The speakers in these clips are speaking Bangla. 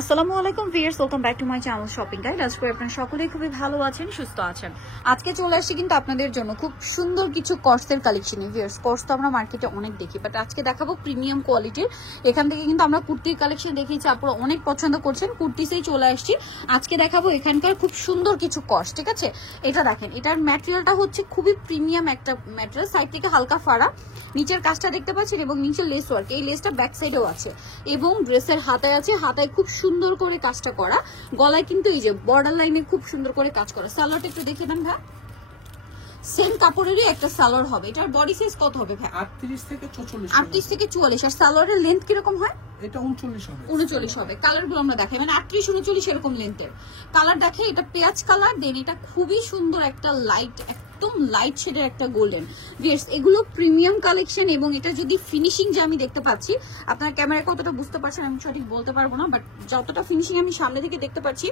আসসালামু আলাইকুম viewers, welcome back to my channel shopping guide. আজকে আপনারা সকলেই খুবই ভালো আছেন, সুস্থ আছেন। আজকে চলে আসছি কিন্তু আপনাদের জন্য খুব সুন্দর কিছু কর্সের কালেকশন। ভিউয়ার্স, কর্স তো আমরা মার্কেটে অনেক দেখি, বাট আজকে দেখাবো প্রিমিয়াম কোয়ালিটির। এখান থেকে কিন্তু আমরা কুর্তির কালেকশন দেখিয়েছি, আপনারা অনেক পছন্দ করছেন, কুর্তিসেই চলে আসছি। আজকে দেখাবো এখানকার খুব সুন্দর কিছু কর্স, ঠিক আছে? এটা দেখেন, এটার ম্যাটেরিয়ালটা হচ্ছে খুবই প্রিমিয়াম একটা ম্যাটেরিয়াল। সাইড থেকে হালকা ফাড়া, নিচের কাজটা দেখতে পাচ্ছেন এবং নিচের লেস ওয়ার্ক, এই লেসটা ব্যাক সাইডেও আছে এবং ড্রেসের হাতায় আছে, হাতায় খুব সুন্দর করে কাজটা করা, গলায় কিন্তু এই যে বর্ডার লাইনে খুব সুন্দর করে কাজ করা। সালোয়ারটা একটু দেখে নেন ভাই, সেম কাপড়েরই একটা সালোয়ার হবে। এটার বডি সাইজ কত হবে ভাই? 38 থেকে 44। 38 থেকে 44। আর সালোয়ারের লেন্থ কিরকম হয়? এটা 39 হবে। 39 হবে। কালার গুলো আমরা দেখাই, মানে 38 39 এরকম লেন্থের কালার দেখে। এটা পেঁয়াজ কালার, দেন এটা খুবই সুন্দর একটা লাইট, একদম লাইট শেডের একটা গোল্ডেন। ভিউয়ার্স, এগুলো প্রিমিয়াম কালেকশন এবং এটা যদি ফিনিশিং যে আমি দেখতে পাচ্ছি, আপনার ক্যামেরায় কতটা বুঝতে পারছেন আমি সঠিক বলতে পারবো না, বাট যতটা ফিনিশিং আমি সামনে থেকে দেখতে পাচ্ছি,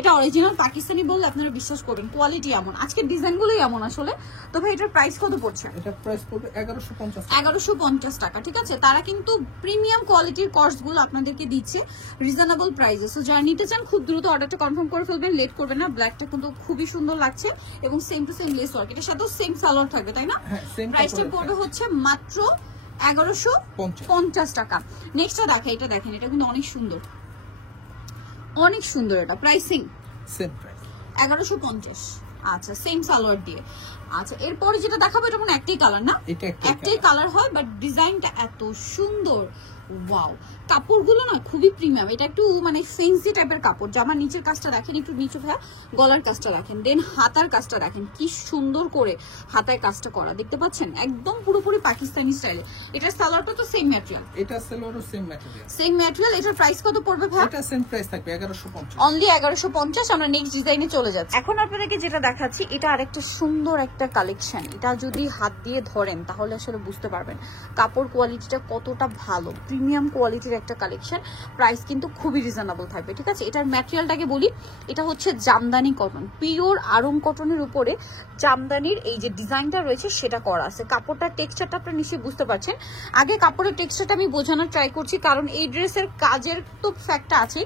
এটা অরিজিনাল পাকিস্তানি বললে আপনারা বিশ্বাস করবেন। কোয়ালিটি এমন, আজকের ডিজাইনগুলোই এমন আসলে। তো ভাই এটার প্রাইস কত পড়ছে? এটা প্রাইস পড়বে 1150 1150 টাকা, ঠিক আছে? তারা কিন্তু প্রিমিয়াম কোয়ালিটির কোর্সগুলো আপনাদেরকে দিচ্ছে রিজনেবল প্রাইসে। সো যারা নিতে চান খুব দ্রুত অর্ডারটা কনফার্ম করে ফেলবেন, লেট করবেন না। ব্ল্যাকটা কিন্তু খুবই সুন্দর লাগছে এবং same to same less work, এটার সাথেও সেম সালোয়ার থাকবে, তাই না? প্রাইসটা পড়বে হচ্ছে মাত্র 1150 টাকা। নেক্সটটা দেখেন, এটা দেখেন, এটা কিন্তু অনেক সুন্দর, অনেক সুন্দর। এটা প্রাইসিং সেম প্রাইস 1150। আচ্ছা, সেম সালোয়ার দিয়ে। আচ্ছা, এরপরে যেটা দেখাবো এটা মানে একটাই কালার না? এটা একটাই কালার হয়, বাট ডিজাইনটা এত সুন্দর। ওয়াও, কাপড়গুলো না খুবই প্রিমিয়াম। এটা একটু মানে ফেন্সি টাইপের কাপড়। জামার নিচের কাজটা দেখেন, একটু নিচে ভাইয়া গলার কাজটা দেখেন, দেন হাতার কাজটা দেখেন, কি সুন্দর করে হাতায় কাজটা করা, দেখতে পাচ্ছেন? একদম পুরোপুরি পাকিস্তানি স্টাইলে। এটার সালোয়ারটা তো সেম ম্যাটেরিয়াল, এটা সালোয়ারও সেম ম্যাটেরিয়াল, সেম ম্যাটেরিয়াল। এটার প্রাইস কত পড়বে ভাই? এটা সেম প্রাইস থাকবে 1150, অনলি 1150। আমরা নেক্সট ডিজাইনে চলে যাচ্ছি। এখন আপনাদেরকে যেটা দেখাচ্ছি, এটা আরেকটা সুন্দর একটা কালেকশন। এটা যদি হাত দিয়ে ধরেন তাহলে আসলে বুঝতে পারবেন কাপড় কোয়ালিটিটা কতটা ভালো, প্রিমিয়াম কোয়ালিটির একটা কালেকশন। প্রাইস কিন্তু খুবই রিজনেবল থাকবে, ঠিক আছে? এটার ম্যাটেরিয়ালটাকে বলি, এটা হচ্ছে জামদানি কটন, পিওর আরং কটনের উপরে জামদানির এই যে ডিজাইনটা রয়েছে সেটা করা আছে। কাপড়টার টেক্সচারটা আপনারা নিশ্চয়ই বুঝতে পারছেন। আগে কাপড়ের টেক্সচারটা আমি বোঝানোর ট্রাই করছি, কারণ এই ড্রেসের কাজের তো ফ্যাক্টটা আছে।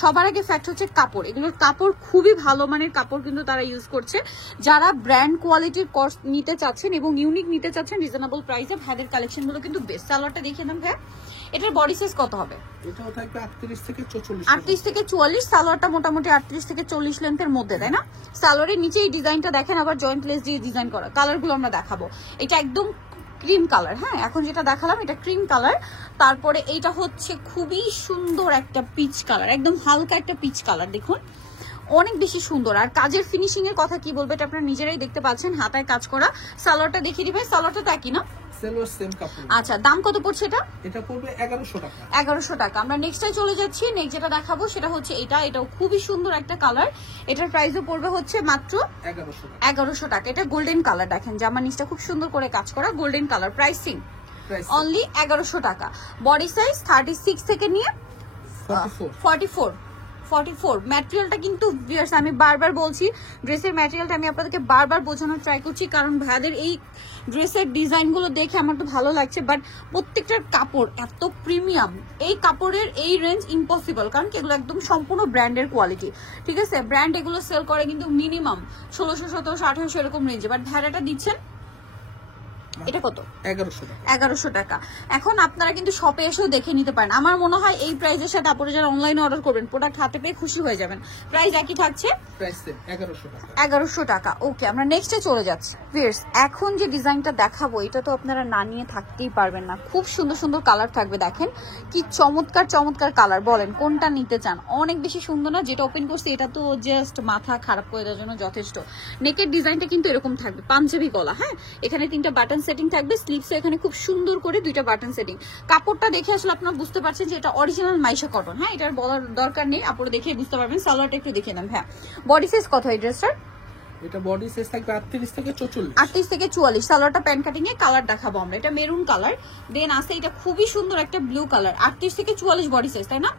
সবার আগে ফ্যাক্ট হচ্ছে কাপড়। এগুলোর কাপড় খুবই ভালো মানের কাপড় কিন্তু তারা ইউজ করছে। যারা ব্র্যান্ড কোয়ালিটির কর্স নিতে চাচ্ছেন এবং ইউনিক নিতে চাচ্ছেন রিজনেবল প্রাইসে, ভাইদের কালেকশন গুলো কিন্তু বেস্ট। সালোয়ারটা দেখিয়ে দেন ভাই, এটার বডি সাইজ কত হবে? এটাও থাকবে 38 থেকে 44। 38 থেকে 44। সালোয়ারটা মোটামুটি 38 থেকে 40 লেন্থের মধ্যে, তাই না? সালোয়ারের নিচে এই ডিজাইনটা দেখেন, আবার জয়েন্ট লেস দিয়ে ডিজাইন করা। কালারগুলো আমরা দেখাবো। এটা একদম ক্রিম কালার, হ্যাঁ, এখন যেটা দেখালাম এটা ক্রিম কালার। তারপরে এইটা হচ্ছে খুবই সুন্দর একটা পিচ কালার, একদম হালকা একটা পিচ কালার, দেখুন অনেক বেশি সুন্দর। আর কাজের ফিনিশিং এর কথা কি বলবো, এটা আপনারা নিজেরাই দেখতে পাচ্ছেন, হাতায় কাজ করা। সালোয়ারটা দেখিয়ে দিবেন, সালোয়ারটা তো একই না? সালোয়ার সেম কাপড়। আচ্ছা, দাম কত পড়ছে এটা? এটা পড়বে 1100 টাকা। 1100 টাকা। আমরা নেক্সটে চলে যাচ্ছি। নেক্সট যেটা দেখাবো সেটা হচ্ছে এটাও খুবই সুন্দর একটা কালার। এটার প্রাইসও পড়বে হচ্ছে মাত্র 1100 টাকা। এটা গোল্ডেন কালার, দেখেন জামার নিচটা খুব সুন্দর করে কাজ করা, গোল্ডেন কালার। প্রাইসিং অনলি 1100 টাকা। বডি সাইজ 36 থেকে নিয়ে 44। ম্যাটেরিয়ালটা কিন্তু ভিউয়ার্স আমি বারবার বলছি, ড্রেসের ম্যাটেরিয়ালটা আমি আপনাদেরকে বারবার বোঝানোর ট্রাই করছি, কারণ ভাইদের এই ড্রেসের ডিজাইনগুলো দেখে আমার তো ভালো লাগছে, বাট প্রত্যেকটার কাপড় এত প্রিমিয়াম। এই কাপড়ের এই রেঞ্জ ইম্পসিবল, কারণ কি এগুলো একদম সম্পূর্ণ ব্র্যান্ডের কোয়ালিটি, ঠিক আছে? ব্র্যান্ড এগুলো সেল করে কিন্তু মিনিমাম 1600 1700 1800 এরকম রেঞ্জে, বাট ভাইরাটা দিচ্ছেন এটা কত? 1100 টাকা। এখন আপনারা কিন্তু শপে এসেও দেখে নিতে পারেন। আমার মনে হয় এই প্রাইসের সাথে আপনারা যারা অনলাইনে অর্ডার করবেন প্রোডাক্ট হাতে পেয়ে খুশি হয়ে যাবেন। প্রাইস একই থাকছে, 1100 টাকা। ওকে, আমরা নেক্সটে চলে যাচ্ছি। ভিউয়ার্স, এখন যে ডিজাইনটা দেখাবো এটা তো আপনারা না নিয়ে থাকতেই পারবেন না। খুব সুন্দর সুন্দর কালার থাকবে, দেখেন কি চমৎকার চমৎকার কালার। বলেন কোনটা নিতে চান? অনেক বেশি সুন্দর না? যেটা ওপেন করছি এটা তো জাস্ট মাথা খারাপ করে দেওয়ার জন্য যথেষ্ট। নেকের ডিজাইনটা কিন্তু এরকম থাকবে, পাঞ্জাবি গলা, হ্যাঁ, এখানে 3টা বাটন সেটিং থাকবে, স্লিভসে এখানে খুব সুন্দর করে 2টা বাটন সেটিং। কাপড়টা দেখে আসলে আপনারা বুঝতে পারছেন যে এটা অরিজিনাল মাইশা কটন, হ্যাঁ, এটার বলার দরকার নেই, আপনারা দেখে বুঝতে পারবেন। সালোয়ারটা একটু দেখে নেন। হ্যাঁ, বডি সাইজ কত এই ড্রেসটার? এটা বডি সাইজ থাকবে 38 থেকে 44। 38 থেকে 44। সালোয়ারটা প্যান্ট কাটিং এ কালার দেখাবো আমরা। এটা মেরুন কালার, দেন আছে এটা খুবই সুন্দর একটা ব্লু কালার। 38 থেকে 44 বডি সাইজ, তাই না?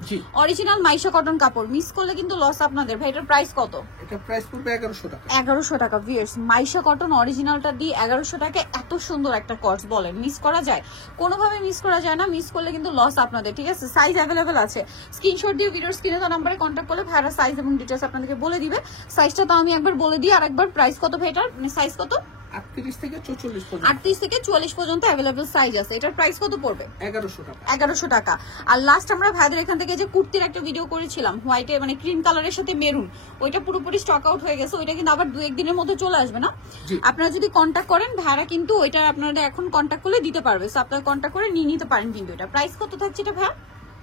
অরিজিনাল মাইশা কটন কাপড়, মিস করলে কিন্তু লস আপনাদের। ভাই এটার প্রাইস কত? এটা প্রাইস পড়বে 1100 টাকা। 1100 টাকা ভিউয়ার্স। মাইশা কটন অরিজিনালটা দিয়ে 1100 টাকা এত সুন্দর একটা কটস, বলেন মিস করা যায়? কোনোভাবে মিস করা যায় না, মিস করলে কিন্তু লস আপনাদের, ঠিক আছে? সাইজ অ্যাভেলেবেল আছে, স্ক্রিনশট দিয়ে ভিডিওর স্ক্রিনে তো নাম্বারে কন্ট্যাক্ট করলে ভাইরা সাইজ এবং ডিটেইলস আপনাদেরকে বলে দিবে। সাইজটা তো আমি একবার বলে দিই আর একবার, প্রাইস কত ভাই এটার, মানে সাইজ কত? 38 থেকে 44 পর্যন্ত। 38 থেকে 44 পর্যন্ত अवेलेबल সাইজ আছে। এটার প্রাইস কত পড়বে? 1100 টাকা। 1100 টাকা। আর লাস্ট আমরা ভাইদের এখান থেকে যে কুর্তির একটা ভিডিও করেছিলাম হোয়াইটে, মানে ক্রিম কালারের সাথে মেরুন, ওইটা পুরোপুরি স্টক আউট হয়ে গেছে। ওইটা কিন্তু আবার 2-1 দিনের মধ্যে চলে আসবে না? আপনারা যদি কন্টাক্ট করেন ভাইরা কিন্তু ওইটা আপনারা এখন কন্টাক্ট করলে দিতে পারবে। সো আপনারা কন্টাক্ট করে নিয়ে নিতে পারেন। কিন্তু এটা প্রাইস কত থাকছে এটা ভাই?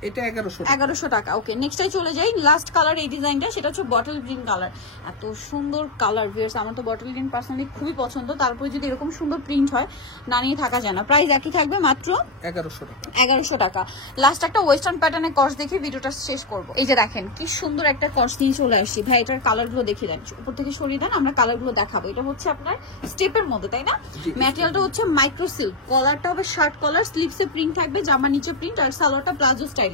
এটা 1100 টাকা। 1100 টাকা। ওকে, নেক্সটে চলে যাই। লাস্ট কালার এই ডিজাইনটা, সেটা হচ্ছে বটল গ্রিন কালার। এত সুন্দর কালার ভিউয়ার্স, আমার তো বটল গ্রিন পার্সোনালি খুবই পছন্দ। তারপরে যদি এরকম সুন্দর প্রিন্ট হয়, না নিয়ে থাকা যায় না। প্রাইস একই থাকবে, মাত্র 1100 টাকা। 1100 টাকা। লাস্ট একটা ওয়েস্টার্ন প্যাটার্নের কর্স দেখে ভিডিওটা শেষ করব। এই যে দেখেন কি সুন্দর একটা কর্স নিয়ে চলে আসছি। ভাই এটার কালারগুলো দেখিয়ে দেন, উপর থেকে সরিয়ে দেন, আমরা কালারগুলো দেখাবো। এটা হচ্ছে আপনার স্টেপের মধ্যে, তাই না? ম্যাটেরিয়ালটা হচ্ছে মাইক্রো সিল্ক, কলারটা হবে শার্ট কলার, স্লিভসে প্রিন্ট থাকবে, জামা নিচে প্রিন্ট, আর সালোয়ারটা প্লাজো স্টাইলে।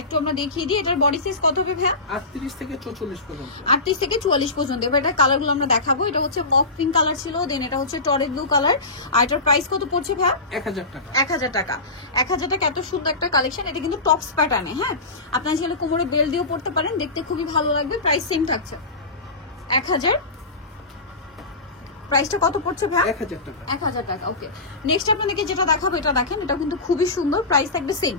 একটু আমরা দেখিয়ে দিই এটার বডি সাইজ কত হবে ভাই? 38 থেকে 44 পর্যন্ত। 38 থেকে 44 পর্যন্ত। এবার এটা কালারগুলো আমরা দেখাবো। এটা হচ্ছে মফ পিঙ্ক কালার ছিল, দেন এটা হচ্ছে টরে ব্লু কালার। আর এটার প্রাইস কত পড়ছে ভাই? 1000 টাকা। 1000 টাকা। 1000 টাকা। এত সুন্দর একটা কালেকশন। এটা কিন্তু টপস প্যাটার্নে, হ্যাঁ, আপনারা চাইলে কোমরে বেল দিয়েও পড়তে পারেন, দেখতে খুবই ভালো লাগবে। প্রাইস সেম থাকছে 1000। প্রাইসটা কত পড়ছে ভাই? 1000 টাকা। 1000 টাকা। ওকে, নেক্সট আপনাদেরকে যেটা দেখাবো এটা দেখেন, এটা কিন্তু খুবই সুন্দর। প্রাইস থাকবে সেম,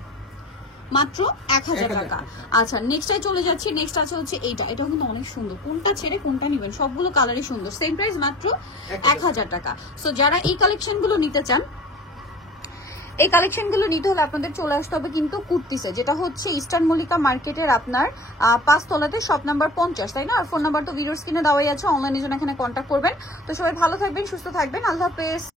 মাত্র 1000 টাকা। আচ্ছা, নেক্সটটাই চলে যাচ্ছি। নেক্সট আছে হচ্ছে এইটা। এটা কিন্তু অনেক সুন্দর, কোনটা ছেড়ে কোনটা নেবেন, সবগুলো কালারই সুন্দর। সেম প্রাইস, মাত্র 1000 টাকা। সো যারা এই কালেকশনগুলো নিতে চান, এই কালেকশনগুলো নিতে হলে আপনাদের চলে আসতে হবে কিন্তু কুর্তিসে, যেটা হচ্ছে ইস্টার্ন মল্লিকা মার্কেটের আপনার 5 তলাতে, শপ নাম্বার 50, তাই না? আর ফোন নাম্বার তো ভিডিওর স্ক্রিনে দেওয়াই আছে, অনলাইনে জন্য এখানে কন্ট্যাক্ট করবেন। তো সবাই ভালো থাকবেন, সুস্থ থাকবেন, আল্লাহ হাফেজ।